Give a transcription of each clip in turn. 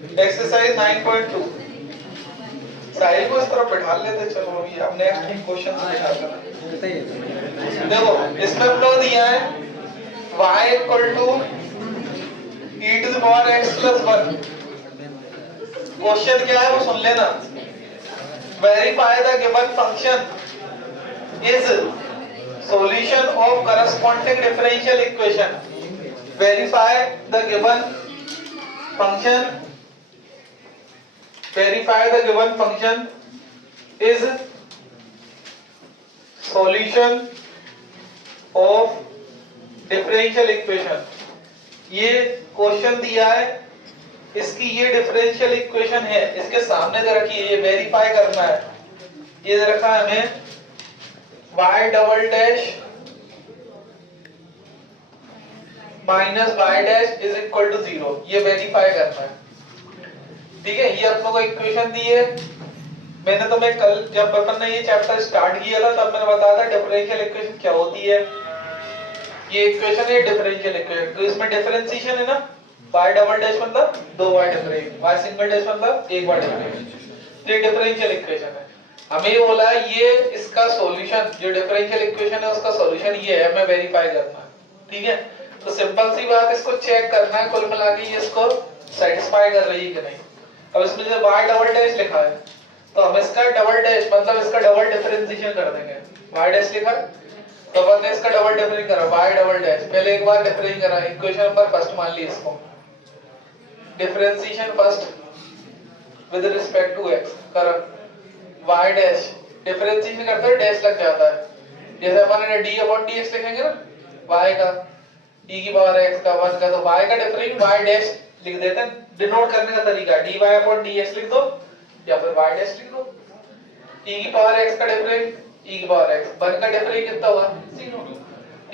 Exercise 9.2 साहिल को इस तरफ बैठा लेते। चलो अभी अब नेक्स्ट क्वेश्चन देखो, इसमें फ्लो दिया है y equal to e to the power x plus 1। Question क्या है वो सुन लेना। Verify the given function is solution of corresponding differential equation. Verify the given function, verify the given function is solution of differential equation। ये question दिया है, इसकी ये डिफरेंशियल इक्वेशन है, इसके सामने दे रखी है, ये वेरीफाई करना है। ये दे रखा है हमें y double dash minus y dash is equal to 0। ये वेरीफाई करना है, ठीक है। ये अपनों को इक्वेशन दी है। मैंने तुम्हें कल जब अपन ने ये चैप्टर स्टार्ट किया था तब मैंने बताया था डिफरेंशियल इक्वेशन क्या होती है। ये इक्वेशन है डिफरेंशियल इक्वेशन, तो इसमें डिफरेंशिएशन है ना, y डबल डैश मतलब 2y difference, y single dash मतलब 1y डिफरेंस। ये डिफरेंशियल इक्वेशन है। हमें ये बोला है ये इसका सॉल्यूशन, जो डिफरेंशियल इक्वेशन है उसका सॉल्यूशन ये है, हमें वेरीफाई करना है, ठीक है। तो सिंपल सी बात, इसको चेक करना है कुल मिला के ये इसको सेटिस्फाई कर रही है कि नहीं। अब इसमें जो y डबल डैश लिखा है तो हम इसका डबल डैश मतलब इसका डबल डिफरेंशिएशन कर देंगे। y डैश लिखा तो अपन ने इसका डबल डिफरेंशिएशन करा, y डबल डैश पहले एक बार डिफरेंशिएशन करा, इक्वेशन नंबर फर्स्ट मान ली इसको, differentiation first with respect to x करा, y डैश डिफरेंशिएशन करते हैं डैश लग जाता है। जैसे अपन ने d अपॉन dx लिखेंगे ना, y का e की पावर x का 1 का, तो y का डिफरेंशिएशन y डैश लिख देते हैं। डिनोट करने का तरीका dy अपॉन dx लिख दो या फिर y डैश लिख दो। e की पावर x का डिफरेंस e की पावर x, 1 का डिफरेंस कितना हुआ 0।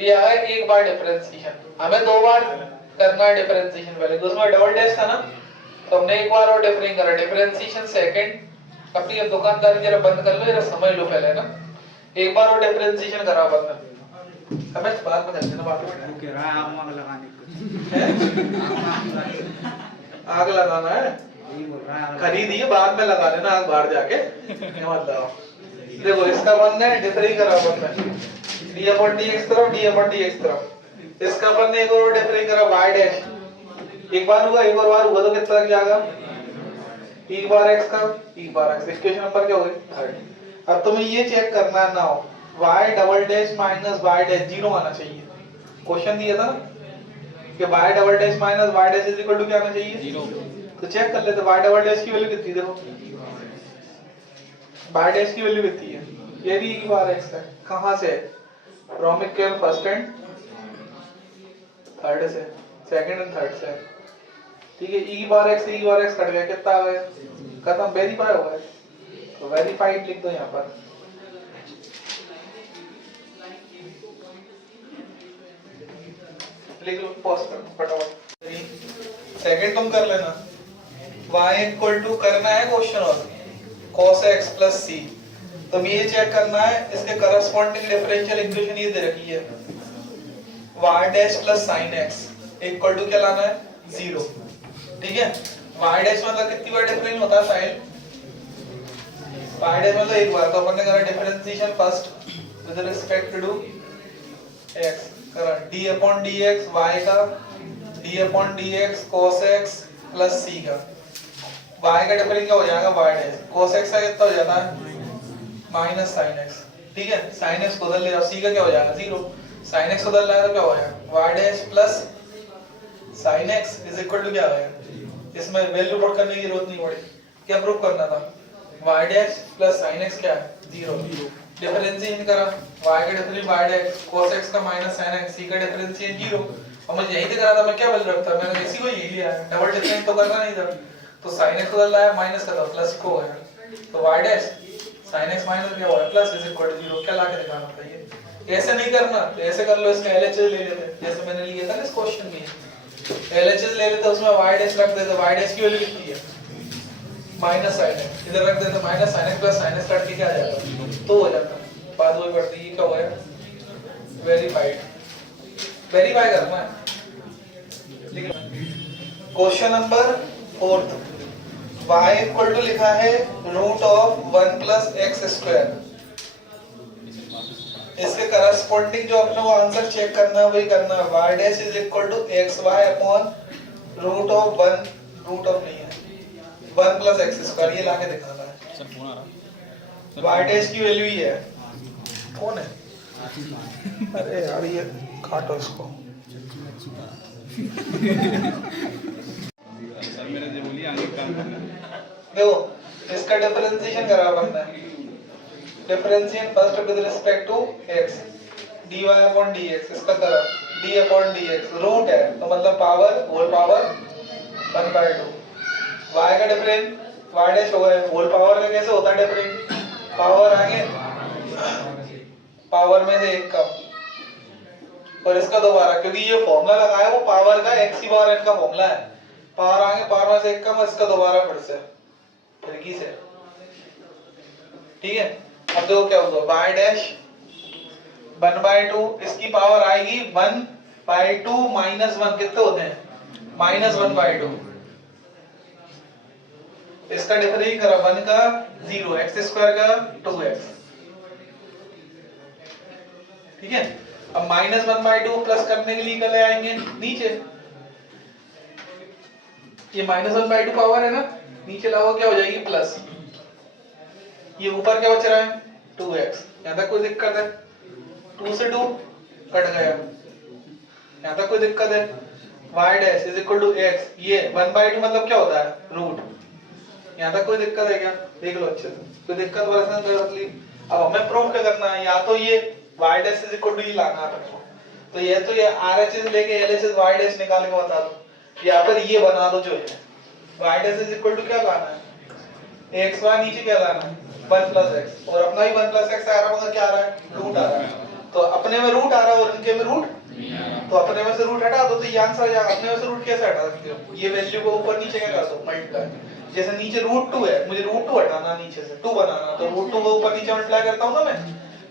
ये है एक बार डिफरेंशिएशन। हमें दो बार करना है डिफरेंशिएशन, पहले दूसरा डबल डैश था ना तो हमने एक बार और डिफरेंस करा, डिफरेंशिएशन सेकंड। अपनी अब दुकानदारी जरा बंद कर लो, जरा समझ लो पहले ना, एक बार और डिफरेंशिएशन करा अपन ने। हमें बात में चलते ना, बात में कह रहा है आग लगाने आग लगाना है, खरीदी है बाद में लगा लेना आग बाहर जाके मतलब। देखो इसका वन है डिफरेंस करा अपन ने d अपॉन dx तरफ, d अपॉन dx तरफ। इसका अपन ने एक और डिफरेंस करा y डैश, एक बार हुआ एक और बार हुआ तो कितना लग जाएगा e की पावर x का e की पावर x। इक्वेशन नंबर क्या हो गई 3। अब तुम्हें ये चेक करना है ना y double dash minus y dash 0 आना चाहिए। क्वेश्चन दिया था ना कि y double dash minus y dash is equal to क्या आना चाहिए 0। तो चेक कर लेते y डबल डैश की वैल्यू कितनी, देखो y डैश की वैल्यू कितनी है, ये भी e की पावर x है। कहां से, from equal first and third से, सेकंड एंड थर्ड से, ठीक है। e की पावर x e की पावर x कट गया, कितना आ गया, खत्म, वेरीफाई हो गया। तो वेरीफाइड लिख दो यहां पर। लिख लो पॉज कर फटाफट। सेकंड तुम कर लेना, y इक्वल टू करना है क्वेश्चन और cos x प्लस c। तो ये चेक करना है इसके करस्पॉन्डिंग डिफरेंशियल इक्वेशन ये दे रखी है y dash plus sin x equal to क्या लाना है 0, ठीक है। y डैश मतलब कितनी बार डिफरेंस होता है साइन, y डैश मतलब एक बार, तो अपन ने करा differentiation first with respect to x, करा d अपॉन dx y का d upon dx cos x plus c का, y का डिफरेंस क्या हो जाएगा y डैश, cos x का कितना हो जाता है माइनस sin x, ठीक है। sin x को बदल ले, c का क्या हो जाएगा 0, sin x बदल रहा है तो क्या हो जाएगा y dash plus sin x is equal to क्या आएगा, इसमें वैल्यू पुट करने की जरूरत नहीं पड़ी, क्या प्रूव करना था y dash plus sin x क्या है 0। डिफरेंशिएशन करा y का difference y dash cos x का माइनस sin x, c का डिफरेंशिएशन 0। और मुझे यही से करा था, मैं क्या वैल्यू रखता, मैंने इसी को यही लिया है, डबल डिफरेंस तो करना नहीं था। तो sin x बदल रहा है माइनस का था प्लस को है, तो y dash sin x minus क्या हुआ प्लस इज इक्वल टू 0। क्या लाके दिखाना था, ये ऐसे नहीं करना, तो ऐसे कर लो, इसका LHS ले लेते जैसे मैंने लिया था ना इस क्वेश्चन में, LHS ले लेते उसमें y डैश रख देते, y डैश की वैल्यू कितनी है माइनस sin x, इधर रख देते minus sin x plus sin x cut के क्या आ जाता तो हो जाता, बात वही पड़ती है। क्या हुआ है वेरीफाइड, वेरीफाई करना है। Question number 4 y equal to लिखा है root of 1 plus x square. इसके करस्पॉन्डिंग जो अपने को आंसर चेक करना है वही करना है। y dash is equal to x y upon root of 1 root of नहीं है 1 प्लस एक्स स्क्वायर, ये लाके दिखाना है। सर फोन आ रहा y डैश की वैल्यू ही है। कौन है? अरे यार ये काटो इसको। सर मेरे जो बोलिए आगे काम करना है। देखो इसका डिफरेंशिएशन करा बनना है। Differentiation first with respect to x dy upon dx, इसका करा d अपॉन dx रूट है तो मतलब पावर होल पावर 1/2। y का डिफरेंस y डैश हो गया, होल पावर का कैसे होता है डिफरेंस? पावर आगे पावर में से एक कम और इसका दोबारा, क्योंकि ये फॉर्मूला लगाया वो पावर का x की पावर n का फॉर्मूला है। पावर आगे पावर में से एक कम, इसका दोबारा फिर से खिड़की से। ठीक है, अब देखो क्या होगा y डैश 1/2, इसकी पावर आएगी 1/2 माइनस 1, कितने होते हैं? -1/2। इसका डिफरेंस करा 1 का 0, x स्क्वायर का 2x। ठीक है, अब -1/2 प्लस करने के लिए कल आएंगे नीचे, ये -1/2 पावर है ना, नीचे लाओ क्या हो जाएगी प्लस, ये ऊपर क्या बच रहा है 2x। यहां तक कोई दिक्कत है? 2 से 2 कट गया, यहां तक कोई दिक्कत है? y dash is equal to x, ये 1/2 मतलब क्या होता है रूट। यहां तक कोई दिक्कत है क्या? देख लो अच्छे से, कोई दिक्कत वरना कर तकलीफ। अब हमें प्रूफ क्या करना है, या तो ये y dash is equal to ये लाना है अपने को, तो ये तो ये RHS लेके LHS y डैश निकाल के बता दो, या फिर ये बना दो जो है y dash is equal to क्या लाना है xy, नीचे क्या लाना है 1 प्लस x, और अपना ही 1 प्लस x आ रहा है, मगर क्या आ रहा है रूट आ रहा है। तो अपने में रूट आ रहा है और इनके में रूट, तो अपने में से रूट हटा दो तो ये आंसर आ जाएगा। अपने में से रूट कैसे हटा सकते हो? ये वैल्यू को ऊपर नीचे क्या कर दो मल्टीप्लाई। जैसे नीचे √2 है, मुझे √2 हटाना, नीचे से 2 बनाना, तो √2 को ऊपर नीचे मल्टीप्लाई करता हूं ना मैं।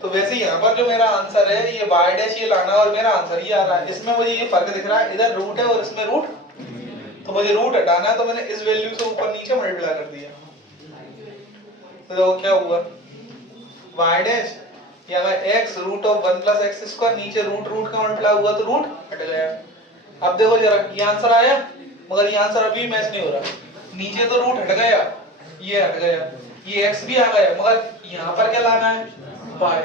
तो वैसे ही यहां पर जो मेरा आंसर है ये y डैश ये लाना और मेरा आंसर ये आ रहा है। इसमें मुझे ये फर्क दिख रहा है, इधर रूट है और इसमें रूट, तो मुझे रूट हटाना है, तो मैंने इस वैल्यू से ऊपर नीचे मल्टीप्लाई कर दिया। तो देखो क्या हुआ, y डैश ये अगर x root of 1 plus x square, नीचे रूट रूट का मल्टीप्लाई हुआ तो रूट हट गया। अब देखो जरा ये आंसर आया, मगर ये आंसर अभी मैच नहीं हो रहा। नीचे तो रूट हट गया, ये हट गया, ये x भी आ गया, मगर यहाँ पर क्या लाना है y,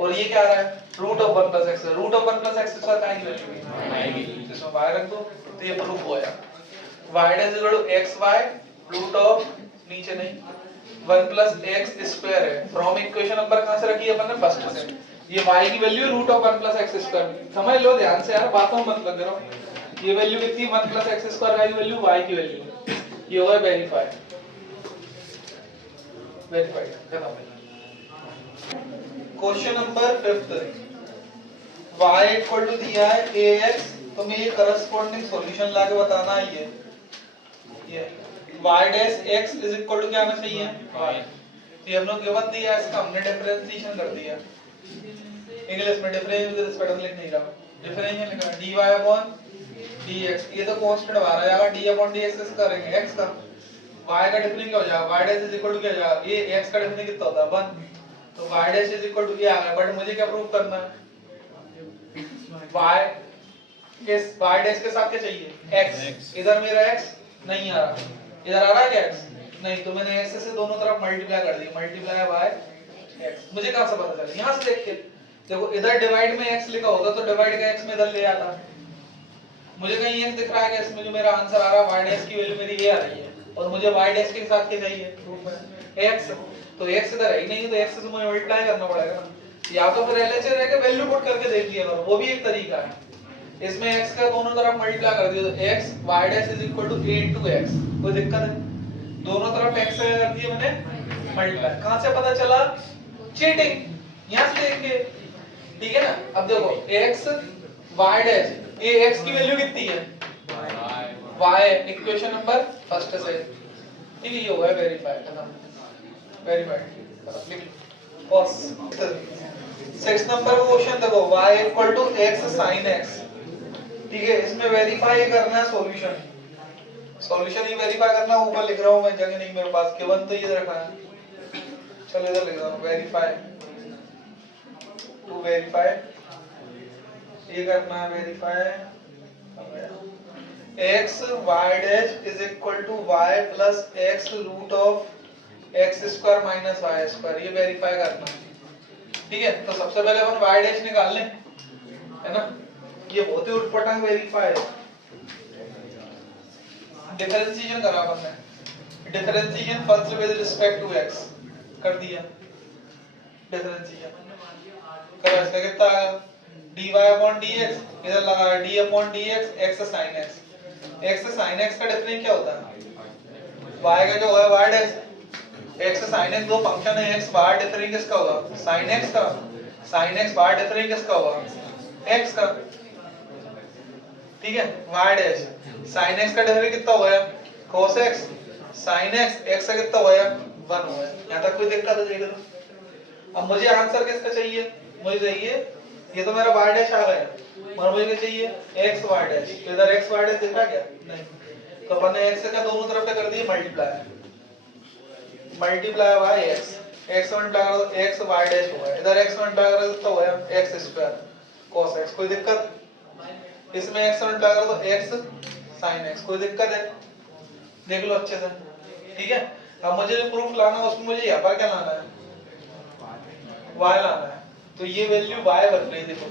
और ये क्या आ रहा है root of 1 plus x. Root of 1 plus x square का की वैल्यू आएगी, इसमें y रख दो, तो ये प्रूफ हो गया। y dash equal to xy root of नीचे नहीं 1 प्लस एक्स स्क्वायर है। फ्रॉम इक्वेशन नंबर कहां से रखी है अपन ने? फर्स्ट से। ये y की value root of 1 plus x square, समझ लो ध्यान से यार, बातों में मत लग रहो। ये वैल्यू कितनी 1 प्लस एक्स स्क्वायर का वैल्यू y की वैल्यू, ये होगा वेरीफाई, वेरीफाइड खत्म। Question number 5, y equal to दिया है ax, तो मैं ये करस्पॉन्डिंग सॉल्यूशन लाके बताना है। ये y dash x is equal to क्या आना चाहिए y, ये हम लोग गिवन दिया है, इसका हमने डिफरेंशिएशन कर दिया। इंग्लिश में डिफरेंस विद रिस्पेक्ट लिख नहीं रहा, डिफरेंशिएशन लिखा है dy अपॉन dx, ये तो कांस्टेंट आ रहा है, d अपॉन dx से करेंगे x का, y का डिफरेंस क्या हो जाएगा y dash is equal to क्या हो जाएगा, ये x का डिफरेंस कितना होता है 1, तो y dash is equal to ये आ गया। बट मुझे क्या प्रूव करना है, y डैश के साथ क्या चाहिए x, इधर मेरा x नहीं आ रहा, इधर आ रहा है क्या x नहीं, तो मैंने x से दोनों तरफ मल्टीप्लाई कर दिया, मल्टीप्लाई बाय x। मुझे कहां से पता चला? यहां से देख के देखो, इधर डिवाइड में x लिखा होता तो डिवाइड का x में इधर ले आता। मुझे कहीं x दिख रहा है कि इसमें जो मेरा आंसर आ रहा है y डैश की वैल्यू मेरी ये आ रही है, और मुझे y डैश के साथ क्या चाहिए रूट में x, तो x इधर है ही नहीं, तो x से मुझे मल्टीप्लाई करना पड़ेगा ना, या तो फिर LHS रह के वैल्यू पुट करके देख लिया करो, वो भी एक तरीका है। इसमें x का दोनों तरफ मल्टीप्लाई कर दिया, तो x y dash is equal to a into x, कोई दिक्कत है? दोनों तरफ x से कर दिया मैंने मल्टीप्लाई। कहां से पता चला? चीटिंग, यहां से देख के, ठीक है ना। अब देखो x y डैश, ये x की वैल्यू कितनी है y, इक्वेशन नंबर फर्स्ट से, ठीक है, ये हुआ है वेरीफाई, खत्म, वेरीफाइड, लिख लो बस। 6 नंबर का क्वेश्चन देखो, y equal to x sin x, ठीक है, इसमें वेरीफाई करना है सॉल्यूशन। सॉल्यूशन ही वेरीफाई करना, ऊपर लिख रहा हूँ मैं, जगह नहीं मेरे पास, केवल तो ये रखा है। चलो इधर लिख रहा हूँ, वेरीफाई टू वेरीफाई, ये करना है verify x y dash is equal to y plus x root of x square minus y square, ये वेरीफाई करना है। ठीक है, तो सबसे पहले अपन y डैश निकाल लें, है ना, ये बहुत ही उटपटांग वेरीफाई है। डिफरेंशिएशन करा अपन ने, differentiation first with respect to x कर दिया, डिफरेंशिएशन करा, इसका कितना आया dy अपॉन dx, इधर लगा d upon dx, x sin x, x sin x का डिफरेंस क्या होता है, y का जो है y dash, x sin x दो फंक्शन है, x बाहर डिफरेंस किसका होगा, sin x का, sin x बाहर डिफरेंस किसका होगा, x का। ठीक है, y डैश sin x का डिफरेंस कितना हो गया, cos x, sin x x का कितना हो गया, 1 हो गया। यहां तक कोई दिक्कत है, देख लो। अब मुझे आंसर किसका चाहिए, मुझे चाहिए, ये तो मेरा y डैश आ गया, और मुझे क्या चाहिए, x y डैश, तो इधर x y डैश दिख रहा क्या, नहीं, तो अपन ने x का दोनों तरफ क्या कर दिया, multiply, multiply by x, x multiply करो तो x y डैश होगा, इधर x मल्टीप्लाई करो तो होगा x स्क्वायर cos x, कोई दिक्कत, इसमें x मल्टीप्लाई करो तो x sin x, कोई दिक्कत है, देख लो अच्छे से। ठीक है, अब मुझे जो प्रूफ लाना है उसमें मुझे यहाँ पर क्या लाना है, y लाना है, तो ये वैल्यू y बन रही है, देखो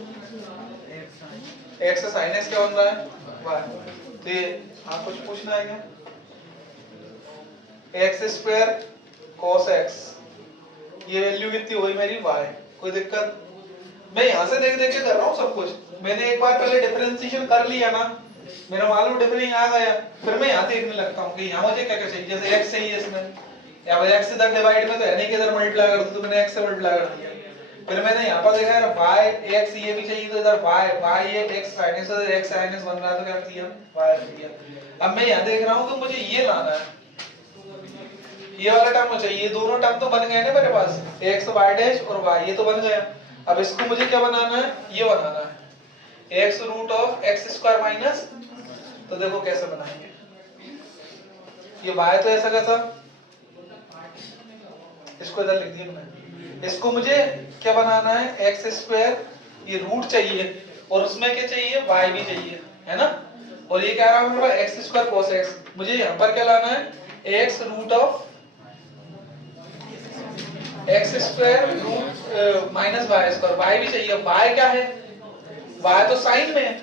x sin x क्या बन रहा है, y, तो ये हाँ कुछ पूछना है क्या, x स्क्वायर cos x, ये वैल्यू कितनी हुई मेरी y, कोई दिक्कत, मैं यहाँ से देख देख के कर रहा हूँ सब कुछ, मैंने एक बार पहले डिफरेंशिएशन कर लिया ना, मेरा मालूम डिफरेंस आ गया, फिर मैं यहाँ देखने लगता हूँ कि यहाँ मुझे क्या क्या चाहिए, जैसे x चाहिए इसमें, या फिर x इधर डिवाइड में तो है नहीं कि इधर मल्टीप्लाई कर दूं, तो मैंने x से मल्टीप्लाई कर दिया, फिर मैंने यहाँ पर देखा यार y x ये भी चाहिए, तो इधर y ये x sin x, इधर x sin x बन रहा है, तो क्या किया y दिया। अब मैं यहाँ देख रहा हूँ कि मुझे ये लाना है, ये वाला टर्म मुझे चाहिए, दोनों टर्म तो बन गए ना मेरे पास, x y डैश और y, ये तो बन गया। अब इसको मुझे क्या बनाना है, ये बनाना है x root of x square minus, तो देखो कैसे बनाएंगे, ये y तो ऐसा कैसा, इसको इधर लिख दिया मैंने, इसको मुझे क्या बनाना है, x स्क्वायर, ये रूट चाहिए और उसमें क्या चाहिए, y भी चाहिए, है ना, और ये कह रहा हूं मेरा x स्क्वायर cos x, मुझे यहाँ पर क्या लाना है, x root of x square root minus y square, y भी चाहिए, y क्या है, y तो साइन में है,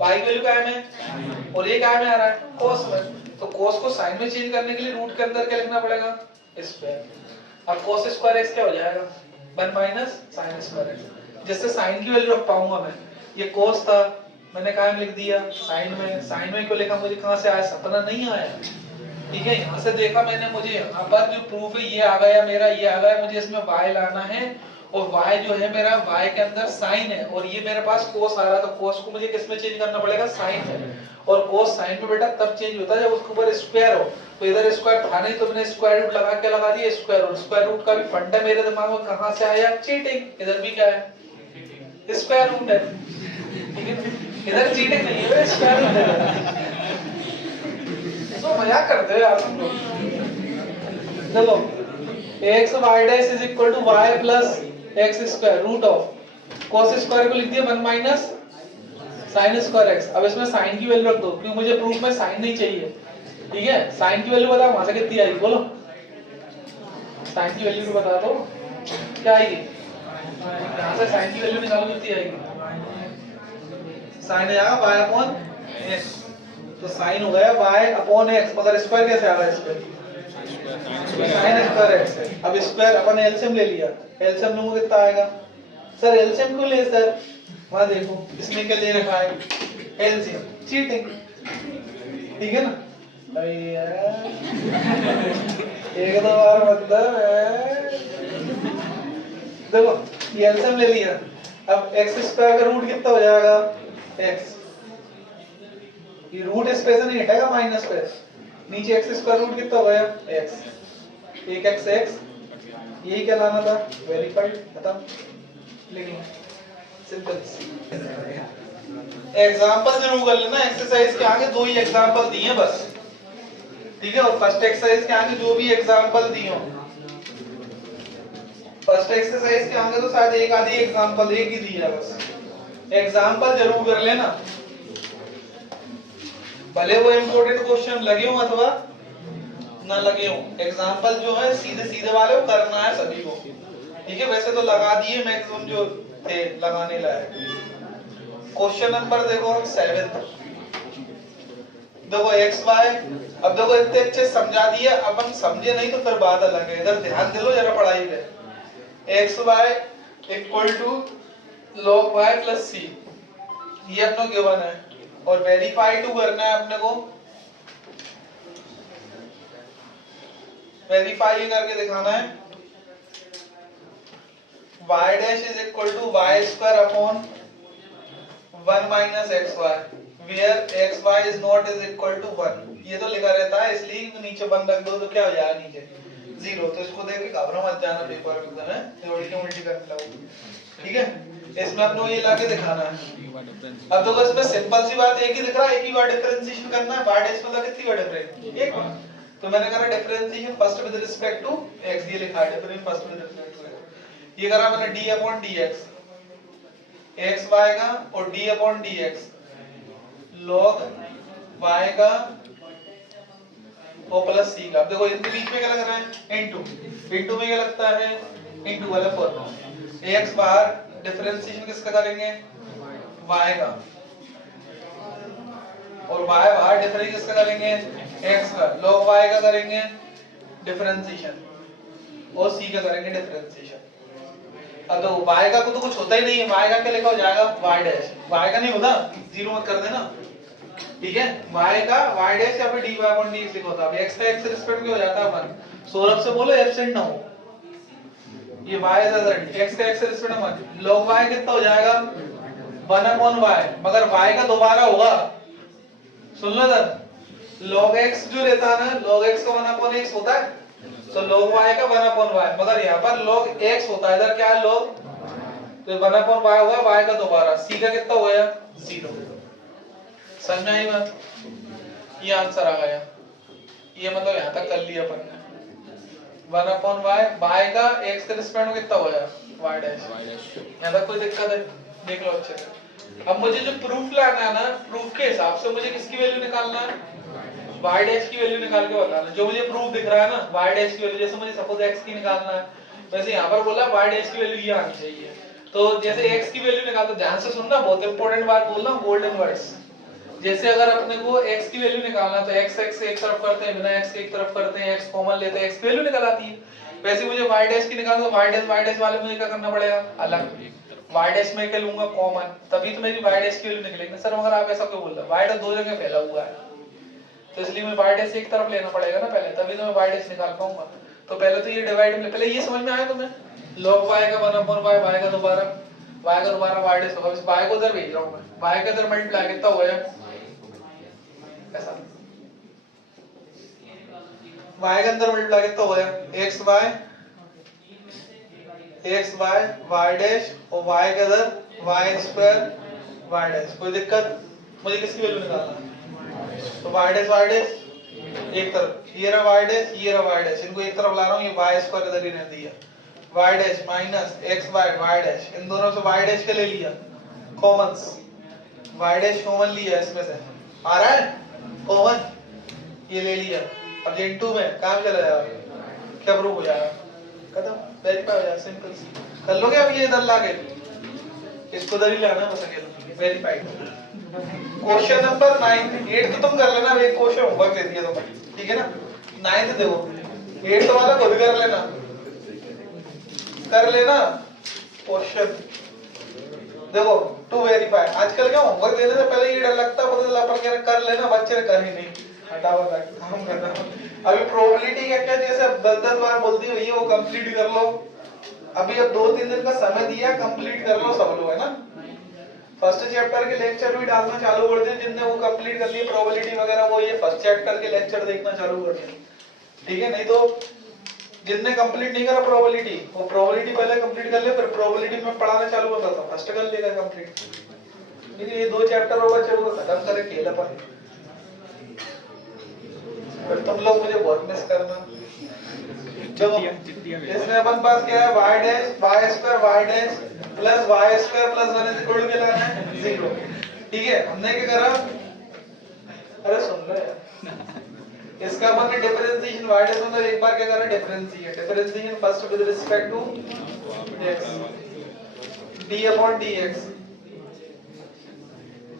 y की वैल्यू क्या है में, और ये क्या में आ रहा है, cos में, तो cos को साइन में चेंज करने के लिए रूट के अंदर क्या लिखना पड़ेगा, स्क्वायर। अब cos स्क्वायर x क्या हो जाएगा, 1 माइनस sin स्क्वायर x, जिससे sin की वैल्यू रख पाऊंगा मैं, ये cos था, मैंने कहा लिख दिया sin में क्यों लिखा, मुझे कहां से आया, सपना नहीं आया। ठीक है, यहाँ से देखा मैंने, मुझे यहाँ पर जो प्रूफ है ये आ गया मेरा, ये आ गया, मुझे इसमें y लाना है, और y जो है मेरा, y के अंदर sin है, और ये मेरे पास cos आ रहा है, तो cos को मुझे किस में चेंज करना पड़ेगा, sin में, और cos sin पे बेटा तब चेंज होता है जब उसके ऊपर स्क्वायर हो, तो इधर स्क्वायर था नहीं, तो मैंने स्क्वायर रूट लगा दिया स्क्वायर, और स्क्वायर रूट का भी फंडा मेरे दिमाग में कहां से आया, चीटिंग, इधर भी क्या है, स्क्वायर रूट है, ठीक है, इधर चीटिंग नहीं है, स्क्वायर रूट है, तो मजाक करते हो यार तुम लोग। देखो x y dash is equal to y plus x square root of cos square को लिख दिया 1 माइनस sin स्क्वायर x। अब इसमें sin की वैल्यू रख दो, क्योंकि मुझे प्रूफ में sin नहीं चाहिए, ठीक है, sin की वैल्यू बताओ वहां से कितनी आएगी, बोलो sin की वैल्यू बता दो क्या आएगी, यहां से sin की वैल्यू निकालो कितनी आएगी, sin आ जाएगा y अपॉन x, तो sin हो गया y अपॉन x, मगर स्क्वायर कैसे आ रहा है इस पे, sin स्क्वायर x है। अब स्क्वायर अपन एलसीएम ले लिया, एलसीएम लूंगा कितना आएगा, सर एलसीएम क्यों ले सर, वहां देखो इसमें क्या ले रखा है, एलसीएम, चीटिंग, ठीक है ना, एक दो बार मतलब देखो ये एलसीएम ले लिया, अब x स्क्वायर का रूट कितना हो जाएगा, x, ये रूट इस पे से नहीं हटेगा माइनस पे, नीचे x स्क्वायर रूट कितना हो गया, x, एक x x, यही क्या लाना था, वेरीफाइड, खत्म, लिख लो, सिंपल। एग्जांपल जरूर कर लेना, एक्सरसाइज के आगे दो ही एग्जांपल दिए बस, ठीक है। और फर्स्ट एक्सरसाइज के आगे जो भी एग्जांपल दिए हो, फर्स्ट एक्सरसाइज के आगे तो शायद एक आधी एग्जांपल एक ही दी है, बस एग्जांपल जरूर कर लेना, भले वो इम्पोर्टेंट क्वेश्चन लगे हो अथवा ना लगे हो। एग्जांपल जो है सीधे सीधे वाले वो करना है सभी को, ठीक है। वैसे तो लगा दिए मैक्सिमम जो थे लगाने लायक। क्वेश्चन नंबर देखो 7, देखो एक्स वाई, अब देखो इतने अच्छे समझा दिए, अपन समझे नहीं तो फिर बात अलग है, इधर ध्यान दे लो जरा पढ़ाई पे। X y equal to log y plus c, ये अपना गिवन है, और वेरीफाई टू करना है अपने को, वेरीफाई करके दिखाना है y dash is equal to y square upon 1 minus x y, where x y is not is equal to 1। ये तो लिखा रहता है इसलिए नीचे 1 रख दो तो क्या हो जाएगा नीचे 0, तो इसको देख के घबरा मत जाना पेपर में एकदम है, थ्योरी के उल्टी करने लगो, ठीक है। इसमें अपने ये लाके दिखाना है। अब देखो इसमें सिंपल सी बात एक ही दिख रहा है, एक ही बार डिफरेंशिएशन करना है, बार डैश मतलब कितनी बार डिफरेंस, एक बार। तो मैंने करा differentiation first with respect to x, ये लिखा है difference first with respect to x, ये करा मैंने d upon dx, x y का और d upon dx log y का और प्लस c का। अब देखो इनके बीच में क्या लग रहा है, इनटू में क्या लगता है, इनटू वाला फॉर्मूला। x बार डिफरेंशिएशन किसका करेंगे, y का, और y बार डिफरेंशिएशन किसका करेंगे, x का, log y का करेंगे डिफरेंशिएशन, और c का करेंगे डिफरेंशिएशन। अब तो y का तो कुछ होता ही नहीं है, y का क्या लिखा हो जाएगा y डैश, y का नहीं होता, जीरो मत कर देना, ठीक है। y का y डैश या फिर dy अपॉन dx लिखा होता है। अब x का x से रिस्पेक्ट में हो जाता है अपन, सौरभ से बोलो एब्सेंट ना हो, ये y इज अदर x का x से रिस्पेक्ट में log y कितना हो जाएगा 1 अपॉन y, मगर y का दोबारा होगा, सुन लो इधर, log x जो रहता है ना, log x का 1 अपॉन x होता है, तो log y का 1 अपॉन y, मगर यहाँ पर log x होता है, इधर क्या है log, तो 1 अपॉन y होगा, y का दोबारा, c का कितना हो गया 0। समझ आई बात, ये आंसर आ गया, ये मतलब यहाँ तक कर लिया अपन ने। 1 अपॉन y, y का x के रिस्पेक्ट में कितना हो गया y डैश, यहाँ तक कोई दिक्कत है, देख लो अच्छे से। अब मुझे जो प्रूफ लाना है ना, प्रूफ के हिसाब से मुझे किसकी वैल्यू निकालना है, y डैश की वैल्यू निकाल के बताना, जो मुझे प्रूफ दिख रहा है ना y डैश की वैल्यू, जैसे मुझे सपोज x की निकालना है, वैसे यहाँ पर बोला y डैश की वैल्यू ये आनी चाहिए, तो जैसे x की वैल्यू निकाल, तो ध्यान से सुनना, बहुत इंपॉर्टेंट बात बोल रहा हूँ, गोल्डन वर्ड्स। जैसे अगर अपने को x की वैल्यू निकालना तो x से एक तरफ करते हैं, बिना x के एक तरफ करते हैं, x कॉमन लेते हैं, x की वैल्यू निकल आती है। वैसे मुझे y डैश की निकालना तो y डैश वाले मुझे क्या करना पड़ेगा, अलग y डैश में क्या लूंगा कॉमन, तभी तो मेरी y डैश की वैल्यू निकलेगी। सर मगर आप ऐसा क्यों बोल रहे हो, y डैश दो जगह फैला हुआ है, तो इसलिए मैं y डैश एक तरफ लेना पड़ेगा ना पहले, तभी तो मैं y डैश निकाल पाऊंगा। तो पहले तो ये डिवाइड में, पहले ये समझ में आया तुम्हें, log y का 1 अपॉन y, y का दोबारा y डैश होगा, इस y को इधर भेज रहा हूं मैं, y का इधर मल्टीप्लाई कितना हुआ है ऐसा, y के अंदर मल्टीप्लाई कितना हुआ है x y y डैश और y के अंदर y स्क्वायर y डैश। कोई दिक्कत, मुझे किसकी वैल्यू निकालना है, तो y डैश एक तरफ, ये रहा y डैश, ये रहा y डैश, इनको एक तरफ ला रहा हूं, ये y स्क्वायर इधर ही रह दिया, y dash minus x y dash, इन दोनों से y डैश के ले लिया कॉमन, y डैश कॉमन लिया, इसमें से आ रहा है कॉमन, ये ले लिया। अब ये इनटू में काम चला जाएगा, क्या प्रूफ हो जाएगा, खत्म, वेरीफाई हो जाएगा, सिंपल कर लोगे। अब ये इधर लाके इसको इधर ही लाना बस अकेला, वेरीफाइड। क्वेश्चन नंबर 9, 8 तो तुम कर लेना, एक क्वेश्चन होमवर्क दे दिया तुम, ठीक है ना। 9 देखो, 8 वाला खुद कर लेना क्वेश्चन। देखो टू वेरीफाई, आजकल क्या होमवर्क देने से पहले ये डर लगता है, पता चला पर क्या कर लेना, बच्चे ने कर ही नहीं, हटाओ काम करना। अभी प्रोबेबिलिटी क्या क्या जैसे 10-10 बार बोलती है वो कंप्लीट कर लो, अभी अब 2-3 दिन का समय दिया, कंप्लीट कर लो सब लोग, है ना। फर्स्ट चैप्टर के लेक्चर भी डालना चालू कर दिए, जिनने वो कंप्लीट कर लिए प्रोबेबिलिटी वगैरह, वो ये फर्स्ट चैप्टर के लेक्चर देखना चालू कर दिए, ठीक है। नहीं तो जिनने कंप्लीट नहीं करा प्रोबेबिलिटी, वो प्रोबेबिलिटी पहले कंप्लीट कर ले, फिर प्रोबेबिलिटी में पढ़ाना चालू होता था, फर्स्ट कर लेगा कंप्लीट। ये 2 चैप्टर होगा, चलो खत्म करे खेल अपन। पर तुम लोग मुझे बहुत मिस करना। चलो इसमें अपन पास क्या है, y dash y square y dash plus y square plus 1 is equal to क्या लाना है, 0। ठीक है, हमने क्या करा, अरे सुन लो यार, इसका अपन ने डिफरेंशिएशन y डैश में एक बार क्या करा, differentiation first with respect to x d upon dx,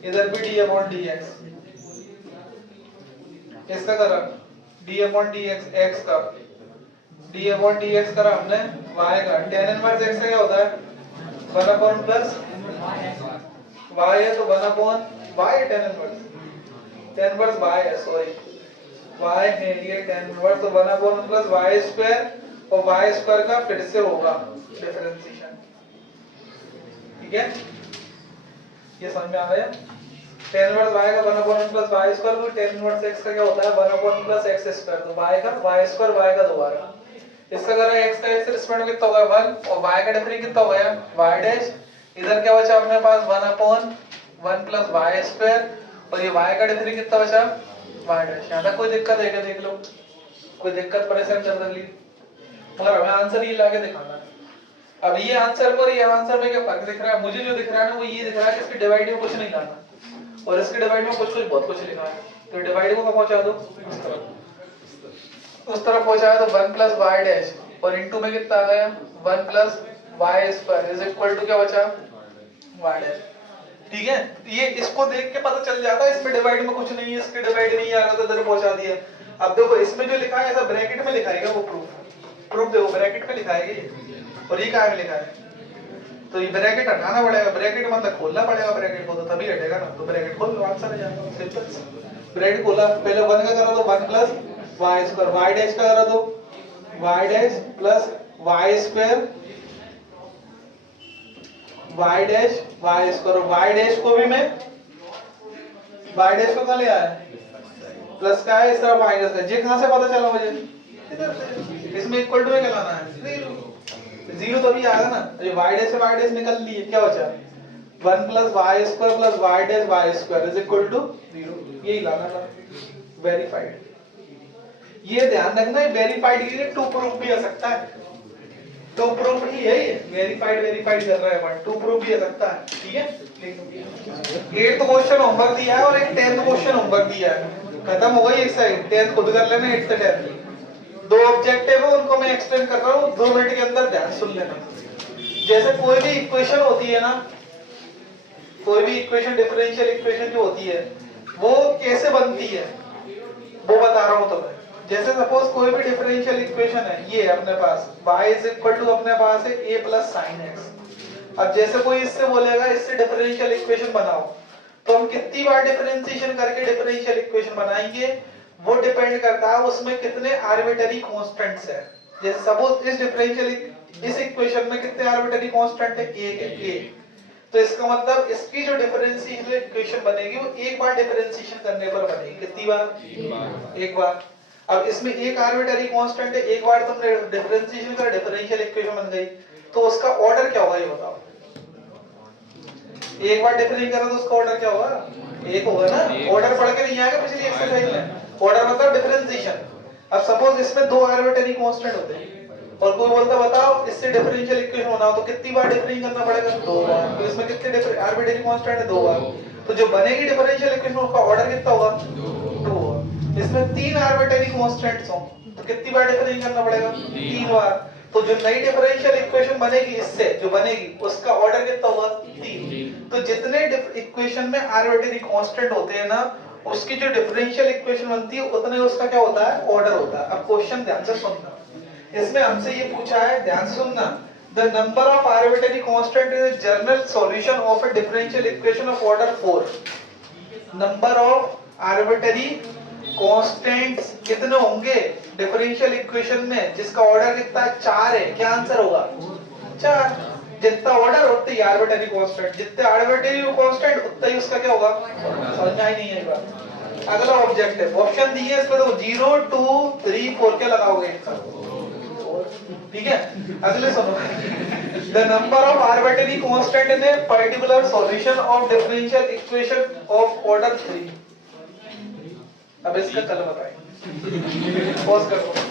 इधर भी d अपॉन dx, इसका करा d अपॉन dx, x का d अपॉन dx करा हमने, y का tan इनवर्स x का क्या होता है 1 अपॉन प्लस y है तो 1 अपॉन y है, tan इनवर्स y है, सॉरी y है ये tan इनवर्स, तो 1 अपॉन प्लस y स्क्वायर और y स्क्वायर का फिर से होगा डिफरेंशिएशन। ठीक है, ये समझ में आ गया। tan इनवर्स y का 1 अपॉन प्लस y स्क्वायर, तो tan इनवर्स x का क्या होता है 1 अपॉन प्लस x स्क्वायर, तो y का y स्क्वायर y का दोबारा, इसका करा x का x रिस्पेक्ट में कितना होगा 1 और y का डिफरेंस कितना हो गया y डैश, इधर क्या बचा अपने पास 1 अपॉन 1 प्लस y स्क्वायर और ये y का डिफरेंस कितना बचा y डैश। यहां तक कोई दिक्कत है क्या, देख लो, कोई दिक्कत परेशान कर रही, मगर हमें आंसर ये लाके दिखाना है। अब ये आंसर पर ये आंसर में क्या फर्क दिख रहा है, मुझे जो दिख रहा है ना वो ये दिख रहा है कि इसके डिवाइड में कुछ नहीं लाना और इसके डिवाइड में कुछ कुछ बहुत कुछ लिखा है, तो डिवाइड को पहुंचा दो उस तरफ पहुंचाया, तो 1 प्लस y डैश और इनटू में कितना आ गया 1 plus y square is equal to क्या बचा y डैश। ठीक है, ये इसको देख के पता चल जाता है इसमें डिवाइड में कुछ नहीं है, इसके डिवाइड नहीं आ रहा तो इधर पहुंचा दिया। अब देखो इसमें जो लिखा है ऐसा ब्रैकेट में लिखा है, वो प्रूफ देखो ब्रैकेट में लिखा है ये, और ये क्या में लिखा है, तो ये ब्रैकेट हटाना पड़ेगा, ब्रैकेट मतलब खोलना पड़ेगा ब्रैकेट को, तो तभी हटेगा ना, तो ब्रैकेट खोल लो आंसर आ जाएगा सिंपल। ब्रैकेट खोला, पहले 1 का करा तो 1 plus y square, y dash का करा तो y dash plus y square y dash y square, y dash को भी मैं y डैश को कहां ले आया प्लस का है, इस तरफ माइनस का, ये कहां से पता चला मुझे, इधर से, इसमें इक्वल टू में क्या लाना है 0 तो अभी आएगा ना, ये y डैश से y डैश निकल लिए, क्या बचा 1 plus y square plus y dash y square is equal to 0, यही लाना था वेरीफाइड। ये ध्यान रखना है वेरीफाइड के लिए टू प्रूफ भी आ सकता है, टू प्रूफ ही है ये, वेरीफाइड कर रहा है वन, टू प्रूफ भी आ सकता है। ठीक है, 8th क्वेश्चन होमवर्क दिया है और एक 10th क्वेश्चन होमवर्क दिया है, खत्म हो गई एक साइड, 10th खुद कर लेना, 8th 10th 2 ऑब्जेक्टिव है उनको मैं एक्सप्लेन कर रहा हूँ, 2 मिनट के अंदर ध्यान सुन लेना। जैसे कोई भी इक्वेशन होती है ना, कोई भी इक्वेशन डिफरेंशियल इक्वेशन जो होती है वो कैसे बनती है वो बता रहा हूँ तुम्हें। जैसे सपोज कोई भी डिफरेंशियल इक्वेशन है, ये अपने पास y इज इक्वल टू अपने पास है a प्लस साइन x। अब जैसे कोई इससे बोलेगा इससे डिफरेंशियल इक्वेशन बनाओ, तो हम कितनी बार डिफरेंशिएशन करके डिफरेंशियल इक्वेशन बनाएंगे वो डिपेंड करता है उसमें कितने आर्बिट्ररी कांस्टेंट्स है। जैसे सपोज इस इक्वेशन में कितने आर्बिट्ररी कांस्टेंट है, एक है a, तो इसका मतलब इसकी जो डिफरेंशियल इक्वेशन बनेगी वो एक बार डिफरेंशिएशन करने पर बनेगी, कितनी बार, एक बार। अब इसमें एक आर्बिट्ररी कांस्टेंट है, एक बार तुमने डिफरेंशिएशन कर डिफरेंशियल इक्वेशन बन गई, तो उसका ऑर्डर क्या होगा ये बताओ, एक बार डिफरेंशिएट करा तो उसका ऑर्डर क्या होगा, एक होगा ना, ऑर्डर पढ़ के नहीं आएगा पिछली एक्सरसाइज में, ऑर्डर मतलब डिफरेंशिएशन। अब सपोज इसमें 2 आर्बिट्ररी कांस्टेंट होते हैं और कोई बोलता बताओ इससे डिफरेंशियल इक्वेशन बनाओ, तो कितनी बार डिफरेंशिएट करना पड़ेगा, 2 बार। तो इसमें कितने आर्बिट्ररी कांस्टेंट है, 2 बार, तो जो बनेगी डिफरेंशियल इक्वेशन उसका ऑर्डर कितना होगा, 2 होगा। इसमें 3 आर्बिट्ररी कांस्टेंट्स हो तो कितनी बार डिफरेंशिएट करना पड़ेगा, 3 बार। तो जो नई डिफरेंशियल इक्वेशन बनेगी इससे जो बनेगी उसका ऑर्डर कितना होगा, 3। तो जितने इक्वेशन में आर्बिट्ररी कांस्टेंट होते हैं ना, उसकी जो डिफरेंशियल इक्वेशन बनती है उतने उसका क्या होता है, ऑर्डर होता है। अब क्वेश्चन ध्यान से सुनना, इसमें हमसे ये पूछा है, ध्यान से सुनना, the number of arbitrary constant is a general solution of a differential equation of order 4। Number of arbitrary constants कितने होंगे डिफरेंशियल इक्वेशन में जिसका ऑर्डर कितना है, 4 है, क्या आंसर होगा 4। जितना ऑर्डर उतने ही आर्बिट्ररी कांस्टेंट, जितने आर्बिट्ररी कांस्टेंट उतना ही उसका क्या होगा, समझ में आई नहीं है बात। अगला ऑब्जेक्टिव ऑप्शन दिए इसमें, तो 0 2 3 4 क्या लगाओगे, ठीक है। अगले सुनो, the number of arbitrary constant in a particular solution of differential equation of order 3। अब इसका कल बताएंगे। पॉज कर दो